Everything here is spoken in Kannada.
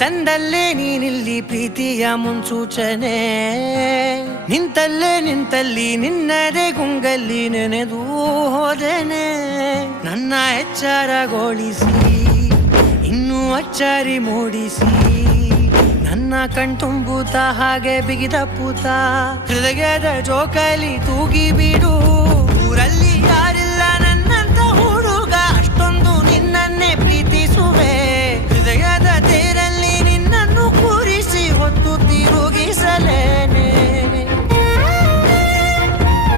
ತಂದಲ್ಲೇ ನೀನಿಲ್ಲಿ ಪ್ರೀತಿಯ ಮುನ್ಸೂಚನೆ ನಿಂತಲ್ಲಿ ನಿನ್ನದೇ ಗುಂಗಲ್ಲಿ ನೆನೆದು ಹೋದೆನೆ ನನ್ನ ಎಚ್ಚರಗೊಳಿಸಿ ಇನ್ನೂ ಅಚ್ಚರಿ ಮೂಡಿಸಿ ನನ್ನ ಕಣ್ತುಂಬುತ್ತ ಹಾಗೆ ಬಿಗಿದ ಪೂತ ಹೃದಯದ ಜೋಕಾಲಿ ತೂಗಿ ಬಿಡು